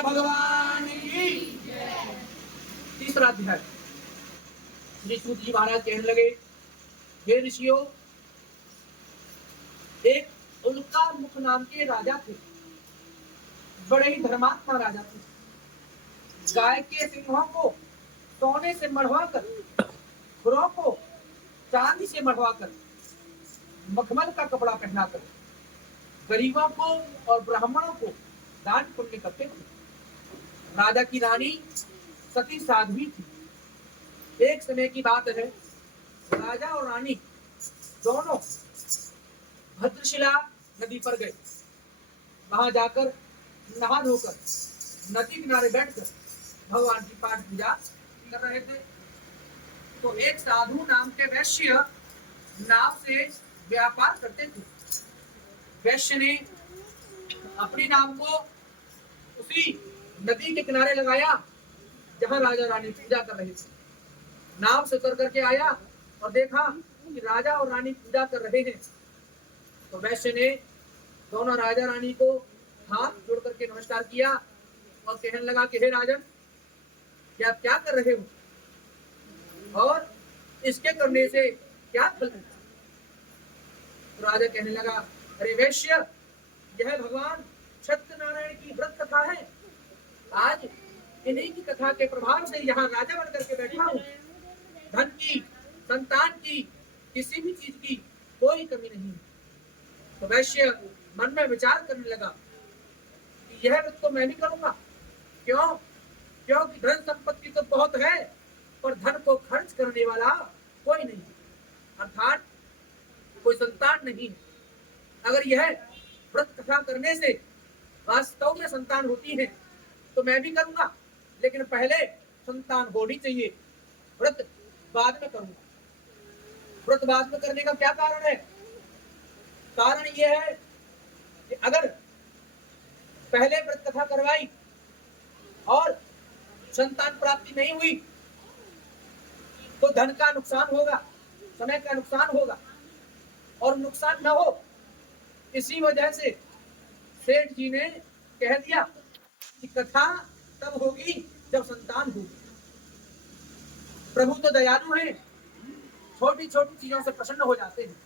कृष्ण भगवान की। तीसरा अध्याय। श्री सूत जी महाराज कहने लगे, हे ऋषियों, एक उल्का मुख नाम के राजा थे, बड़े ही धर्मात्मा राजा थे। गाय के सिंहों को सोने से मढ़वाकर, खुरों को चांदी से मढ़वाकर, मखमल का कपड़ा पहनाकर गरीबों को और ब्राह्मणों को दान पुण्य करते थे। राजा की रानी सती साध्वी थी। एक समय की बात है, राजा और रानी दोनों भद्रशिला नदी पर गए। वहां जाकर नहा धोकर नदी किनारे बैठकर भगवान की पाठ पूजा कर रहे थे। तो एक साधु नाम के वैश्य नाव से व्यापार करते थे। वैश्य ने अपनी नाव को उसी नदी के किनारे लगाया जहां राजा रानी पूजा कर रहे थे। नाव से उतर करके आया और देखा कि राजा और रानी पूजा कर रहे हैं। तो वैश्य ने दोनों राजा रानी को हाथ जोड़ करके नमस्कार किया और कहने लगा कि हे राजन, क्या कर रहे हो और इसके करने से क्या फल मिलता? तो राजा कहने लगा, अरे वैश्य, यह भगवान सत्यनारायण की व्रत कथा है। आज इन्हीं की कथा के प्रभाव से यहाँ राजा बन करके बैठा हूँ। धन की, संतान की, किसी भी चीज की कोई कमी नहीं। तो वैश्य मन में विचार करने लगा कि यह व्रत तो मैं भी करूंगा। क्यों? क्योंकि धन संपत्ति तो बहुत है, पर धन को खर्च करने वाला कोई नहीं, अर्थात कोई संतान नहीं है। अगर यह व्रत कथा करने से वास्तव में संतान होती है तो मैं भी करूंगा, लेकिन पहले संतान होनी चाहिए। व्रत बाद में करूंगा। व्रत बाद में करने का क्या कारण है? कारण यह है कि अगर पहले व्रत कथा करवाई और संतान प्राप्ति नहीं हुई तो धन का नुकसान होगा, समय का नुकसान होगा, और नुकसान न हो इसी वजह से सेठ जी ने कह दिया कि कथा तब होगी जब संतान होगी। प्रभु तो दयालु हैं, छोटी छोटी चीजों से प्रसन्न हो जाते हैं।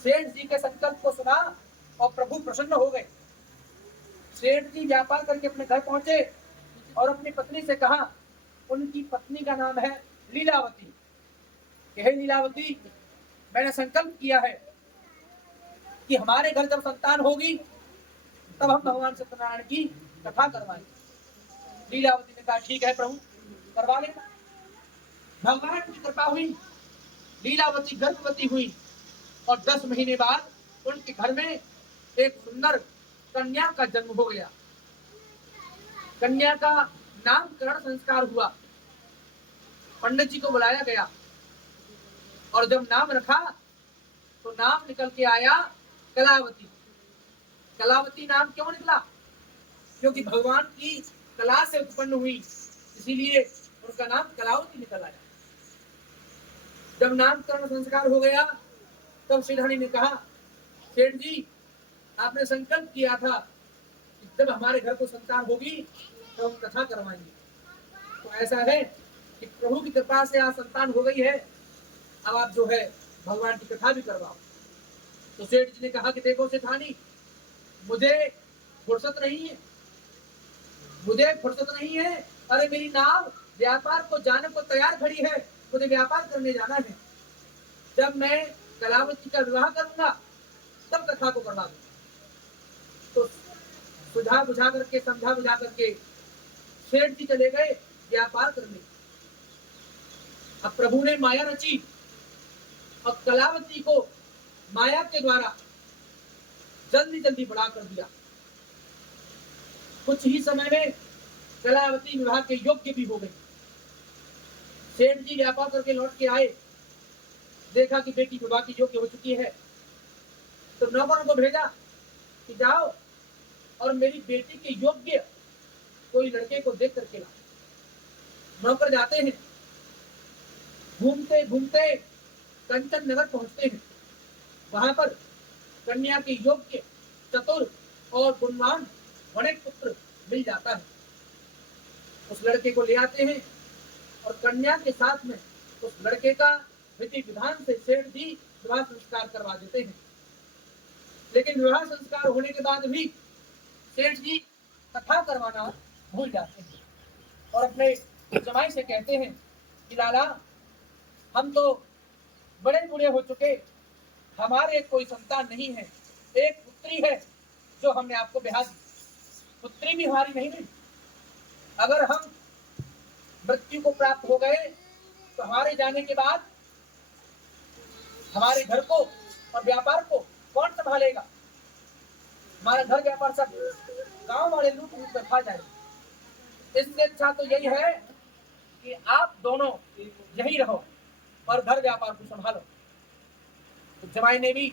सेठ जी के संकल्प को सुना और प्रभु प्रसन्न हो गए। सेठ जी व्यापार करके अपने घर पहुंचे और अपनी पत्नी से कहा, उनकी पत्नी का नाम है लीलावती, हे लीलावती, मैंने संकल्प किया है कि हमारे घर जब संतान होगी तब हम भगवान सत्यनारायण की कथा करवाएंगे। लीलावती ने कहा, ठीक है प्रभु, करवा लेना। भगवान की कृपा हुई, लीलावती गर्भवती हुई और 10 महीने बाद उनके घर में एक सुंदर कन्या का जन्म हो गया। कन्या का नामकरण संस्कार हुआ। पंडित जी को बुलाया गया और जब नाम रखा तो नाम निकल के आया कलावती। कलावती नाम क्यों निकला? क्योंकि भगवान की कला से उत्पन्न हुई, इसीलिए उनका नाम कलावती निकल आया। जब नामकरण संस्कार हो गया तब श्रीधरी ने कहा, सेठ जी, आपने संकल्प किया था कि जब हमारे घर को संतान होगी तो हम कथा करवाएंगे। तो ऐसा है कि प्रभु की कृपा से आज संतान हो गई है, अब आप जो है भगवान की कथा भी करवाओ। तो सेठ जी ने कहा कि देखो सेठानी, मुझे फुर्सत नहीं है, मुझे फुर्सत नहीं है। अरे मेरी नाव व्यापार को जाने को तैयार खड़ी है, मुझे व्यापार करने जाना है। जब मैं कलावती का विवाह करूंगा तब कथा को करवा दूंगा। तो सुझा बुझा करके, समझा बुझा करके सेठ जी चले गए व्यापार करने। अब प्रभु ने माया रची और कलावती को माया के द्वारा जल्दी जल्दी बड़ा कर दिया। कुछ ही समय में कलावती विवाह के योग्य भी हो गई। सेठ जी व्यापार करके लौट के आए, देखा कि बेटी विवाह की योग्य हो चुकी है। तो नौकरों को भेजा कि जाओ और मेरी बेटी के योग्य कोई लड़के को देख करके लाओ। नौकर जाते हैं, घूमते घूमते कंचन नगर पहुंचते हैं। वहां पर कन्या के योग्य, चतुर और गुणवान बड़े पुत्र मिल जाता है। उस लड़के को ले आते हैं और कन्या के साथ में उस लड़के का विधि विधान से सेठ जी विवाह संस्कार करवा देते हैं। लेकिन विवाह संस्कार होने के बाद भी सेठ जी कथा करवाना भूल जाते हैं और अपने जमाई से कहते हैं कि लाला, हम तो बड़े बूढ़े हो चुके, हमारे कोई संतान नहीं है, एक पुत्री है जो हमने आपको ब्याह दी, पुत्री भी हमारी नहीं मिली। अगर हम मृत्यु को प्राप्त हो गए तो हमारे जाने के बाद हमारे घर को और व्यापार को कौन संभालेगा? हमारा घर व्यापार सब गांव वाले लूट लूट कर खा जाए। इससे अच्छा तो यही है कि आप दोनों यही रहो और घर व्यापार को संभालो। तो जमाई ने भी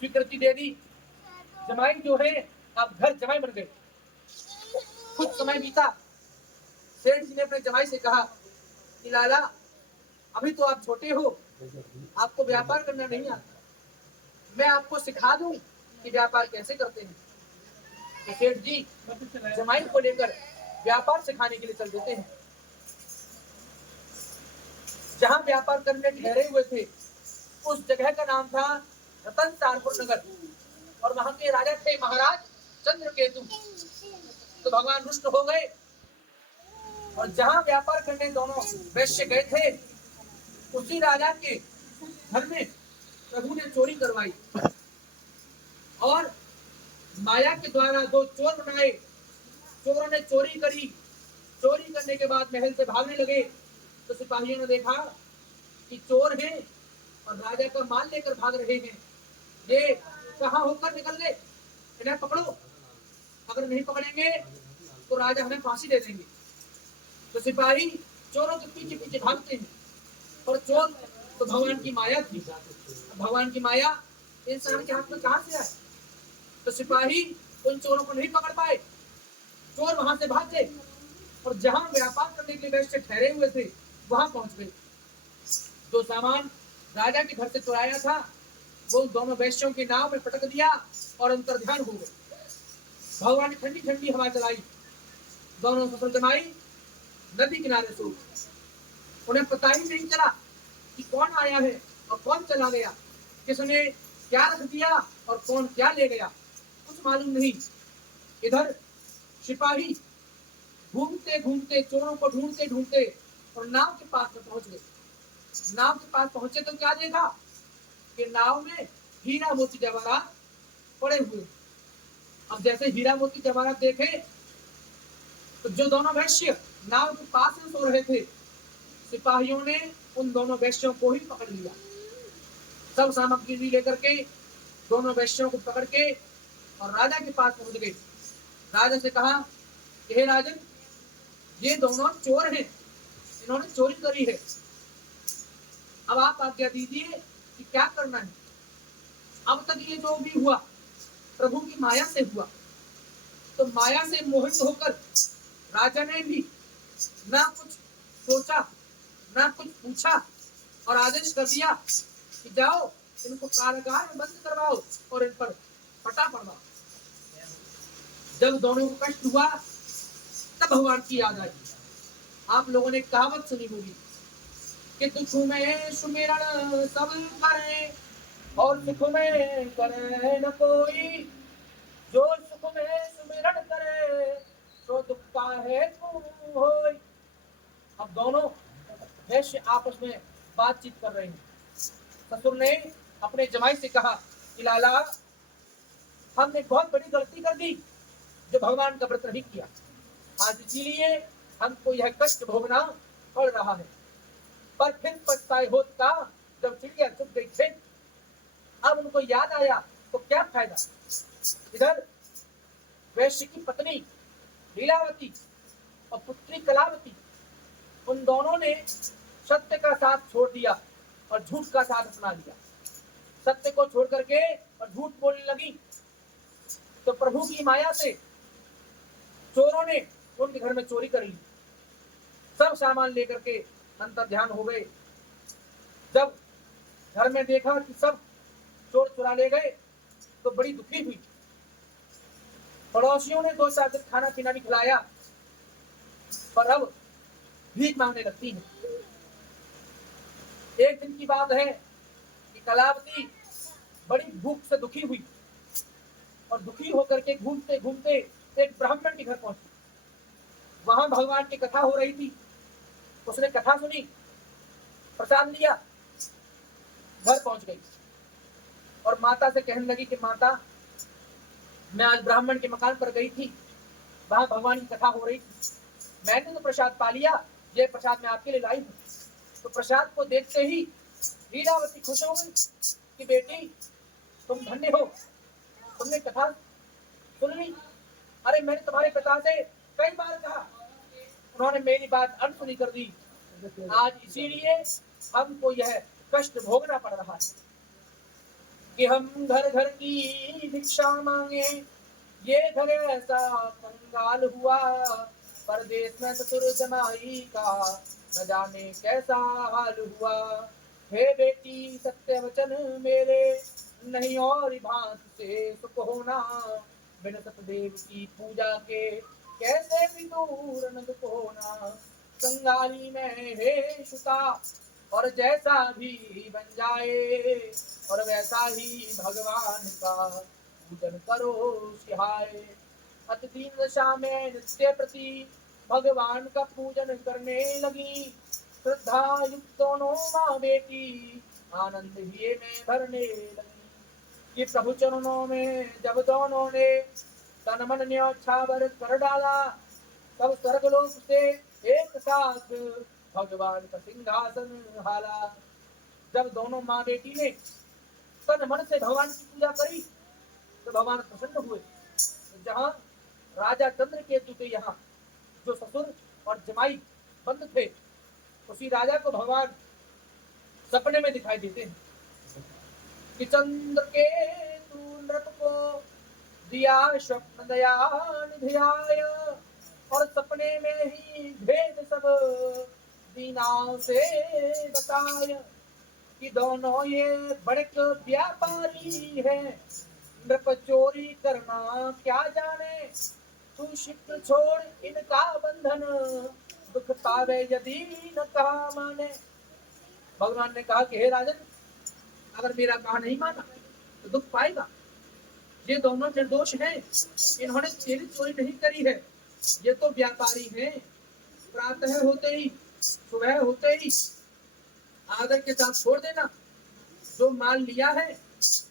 स्वीकृति दे दी। जमाई जो है अब घर जमाई बन गए। कुछ समय बीता, सेठ जी ने अपने जमाई से कहा कि लाला, अभी तो आप छोटे हो, आपको व्यापार करना नहीं आता, मैं आपको सिखा दूं कि व्यापार कैसे करते हैं। तो सेठ जी जमाई को लेकर व्यापार सिखाने के लिए चल देते हैं। जहां व्यापार करने ठहरे हुए थे उस जगह का नाम था रतनसारपुर नगर और वहां के राजा थे महाराज चंद्रकेतु। तो भगवान रुष्ट हो गए और जहां व्यापार करने दोनों वैश्य गए थे उसी राजा के घर में प्रभु ने चोरी करवाई और माया के द्वारा दो चोर बनाए। चोरों ने चोरी करी। चोरी करने के बाद महल से भागने लगे तो सिपाहियों ने देखा कि चोर हैं और राजा का माल लेकर भाग रहे हैं। ये कहां होकर निकल गए, इन्हें पकड़ो, अगर नहीं पकड़ेंगे तो राजा हमें फांसी दे देंगे। तो सिपाही चोरों के पीछे पीछे भागते हैं और चोर तो भगवान की माया थी। भगवान की माया इंसान के हाथ में कहां से आए? तो सिपाही उन चोरों को नहीं पकड़ पाए। चोर वहां से भाग गए और जहां व्यापार करने के लिए वैश्य ठहरे हुए थे वहां पहुंच गए। जो सामान राजा के घर से चुराया था वो दोनों वैश्यों की नाव में पटक दिया और अंतर्ध्यान हो गए। भगवान ने ठंडी ठंडी हवा चलाई। दोनों ससुर जमाई नदी किनारे सो गए। उन्हें पता ही नहीं चला कि कौन आया है और कौन चला गया, किसने क्या रख दिया और कौन क्या ले गया, कुछ मालूम नहीं। इधर सिपाही घूमते घूमते चोरों को ढूंढते ढूंढते और नाव के पास में पहुंच गए। नाव के पास पहुंचे तो क्या देखा कि नाव में हीरा मोती जवाहरात पड़े हुए। अब जैसे हीरा मोती जवाहरात देखे तो जो दोनों वैश्य नाव के पास में सो रहे थे सिपाहियों ने उन दोनों वैश्यों को ही पकड़ लिया। सब सामग्री लेकर के दोनों वैश्यों को पकड़ के और राजा के पास पहुंच गए। राजा से कहा कि हे राजन, ये दोनों चोर हैं, इन्होंने चोरी करी है, अब आप आज्ञा दीजिए कि क्या करना है। अब तक ये जो भी हुआ प्रभु की माया से हुआ। तो माया से मोहित होकर राजा ने भी ना कुछ सोचा ना कुछ पूछा और आदेश कर दिया कि जाओ इनको कारागार में बंद करवाओ और इन पर फटा पड़वाओ। जब दोनों को कष्ट हुआ तब भगवान की याद आई। आप लोगों ने कहावत सुनी होगी कि दुख में सुमिरन सब करे और सुख में करे न कोई, जो सुख में सुमिरन करे सो दुख का हेतु होय। अब दोनों वैश्य आपस में बातचीत कर रहे हैं। ससुर ने अपने जमाई से कहा कि लाला, हमने बहुत बड़ी गलती कर दी जो भगवान का व्रत नहीं किया। आज इसीलिए हमको यह कष्ट भोगना पड़ रहा है। पर फिर पछताए होत का जब चिड़िया चुप गई थी। अब उनको याद आया तो क्या फायदा। इधर वैश्य की पत्नी लीलावती और पुत्री कलावती, उन दोनों ने सत्य का साथ छोड़ दिया और झूठ का साथ अपना लिया। सत्य को छोड़ करके और झूठ बोलने लगी। तो प्रभु की माया से चोरों ने उनके घर में चोरी कर ली। सब सामान लेकर के अंतर्ध्यान हो गए। जब घर में देखा कि सब चोर चुरा ले गए तो बड़ी दुखी हुई पड़ोसियों ने 2-4 दिन खाना पीना भी खिलाया, पर अब भीख मांगने लगती है। एक दिन की बात है कि कलावती बड़ी भूख से दुखी हुई और दुखी होकर के घूमते घूमते एक ब्राह्मण के घर पहुंची। वहां भगवान की कथा हो रही थी। उसने कथा सुनी, प्रसाद लिया, घर पहुंच गई और माता से कहने लगी कि माता, मैं आज ब्राह्मण के मकान पर गई थी, वहां भगवान की कथा हो रही थी, मैंने तो प्रसाद पा लिया, ये प्रसाद मैं आपके लिए लाई हूँ। तो प्रसाद को देखते ही लीलावती खुश हो गई कि बेटी तुम धन्य हो, तुमने कथा सुन ली। अरे मैंने तुम्हारे पिता से कई बार कहा, उन्होंने मेरी बात अनसुनी कर दी, आज इसीलिए हमको यह कष्ट भोगना पड़ रहा है कि हम घर घर की भिक्षा मांगे, ये घर ऐसा कंगाल हुआ, परदेश में ससुर जमाई का न जाने कैसा हाल हुआ। हे बेटी सत्य वचन मेरे, नहीं और भांत से सुख होना, बिन सतदेव की पूजा के कैसे भी दूर न दुख होना। कंगाली में हे सुता, और जैसा भी बन जाए, और वैसा ही भगवान का पूजन करो सिहाय। अति दीन दशा में नित्य प्रति भगवान का पूजन करने लगी, श्रद्धा युक्त दोनों माँ बेटी आनंद हिये में भरने लगी। ये प्रभु चरणों में जब दोनों ने तन मन न्यौछावर कर डाला, तब स्वर्गलोक से एक साथ भगवान का सिंहासन हाला। जब दोनों माँ बेटी ने तन मन से भगवान की पूजा करी तो भगवान प्रसन्न हुए। जहाँ राजा चंद्र केतु के यहाँ जो ससुर और जमाई बंद थे, उसी राजा को भगवान सपने में दिखाई देते हैं कि चंद्र केतु नृप को दिया स्वप्न दया निधियाय, और सपने में ही भेद सब दीना से बताय कि दोनों ये बड़क व्यापारी है, नृप चोरी करना क्या जाने, तू शिक्र छोड़ इनका बंधन, दुख पावे यदि न कहा माने। भगवान ने कहा कि हे राजन, अगर मेरा कहा नहीं माना तो दुख पाएगा। ये दोनों निर्दोष हैं, इन्होंने तेरी चोरी नहीं करी है, ये तो व्यापारी हैं। प्रातः होते ही, सुबह होते ही आदर के साथ छोड़ देना, जो माल लिया है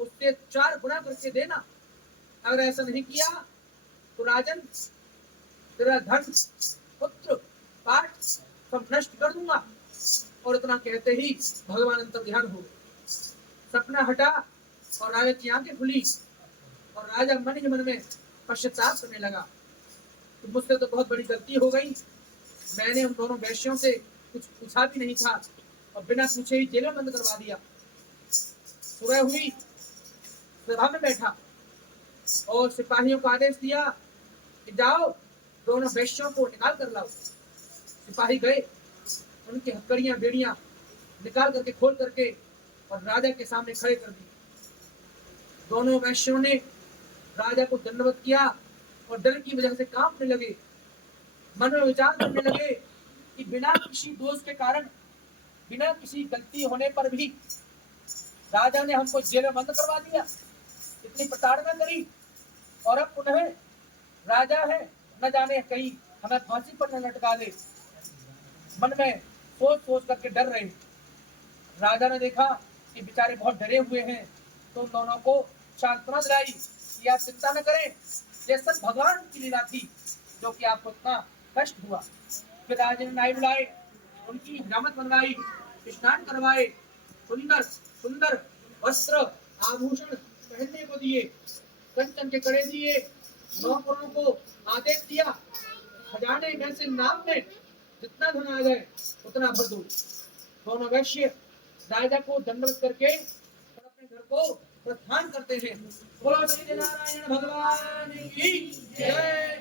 उससे 4 गुना करके देना। अगर ऐसा नहीं किया तो राजन तेरा धन, पुत्र, पाठ सब नष्ट कर दूंगा। और इतना कहते ही भगवान अंतर्ध्यान हो गए। सपना हटा और राजा की आंखें खुली और राजा मन ही मन में पश्चाताप करने लगा कि मुझसे तो बहुत बड़ी गलती हो गई, मैंने उन दोनों वैश्यों से कुछ पूछा भी नहीं था और बिना पूछे ही जेल में बंद करवा दिया। सुबह हुई, सभा में बैठा और सिपाहियों को आदेश दिया कि जाओ दोनों वैश्यों को निकाल कर लाओ। सिपाही गए, उनकी हथकड़ियां बेड़ियां निकाल करके खोल करके और राजा के सामने खड़े कर दी। दोनों वैश्यों ने राजा को दंडवत किया और डर की वजह से कांपने लगे। मन में विचार करने लगे कि बिना किसी दोष के कारण, बिना किसी गलती होने पर भी राजा ने हमको जेल में बंद करवा दिया, इतनी प्रताड़ना करी, और अब पुनः राजा है, न जाने कहीं हमें फांसी पर न लटका दे। मन में सोच सोच करके डर रहे। राजा ने देखा कि बेचारे बहुत डरे हुए हैं, तो उन दोनों को सांत्वना दिलाई कि आप चिंता न करें, ये सब भगवान की लीला थी जो कि आपको इतना कष्ट हुआ। फिर राजा ने नाई बुलाए, उनकी हिजामत बनवाई, स्नान करवाए, सुंदर सुंदर वस्त्र आभूषण पहनने को दिए, कंचन के कड़े दिए, नौकरों को आदेश दिया खजाने में से नाम में जितना धन आ जाए उतना भर दो। दोनों वैश्य राजा को दंडवत करके और अपने घर को प्रस्थान करते हैं। बोलो श्री नारायण भगवान की जय।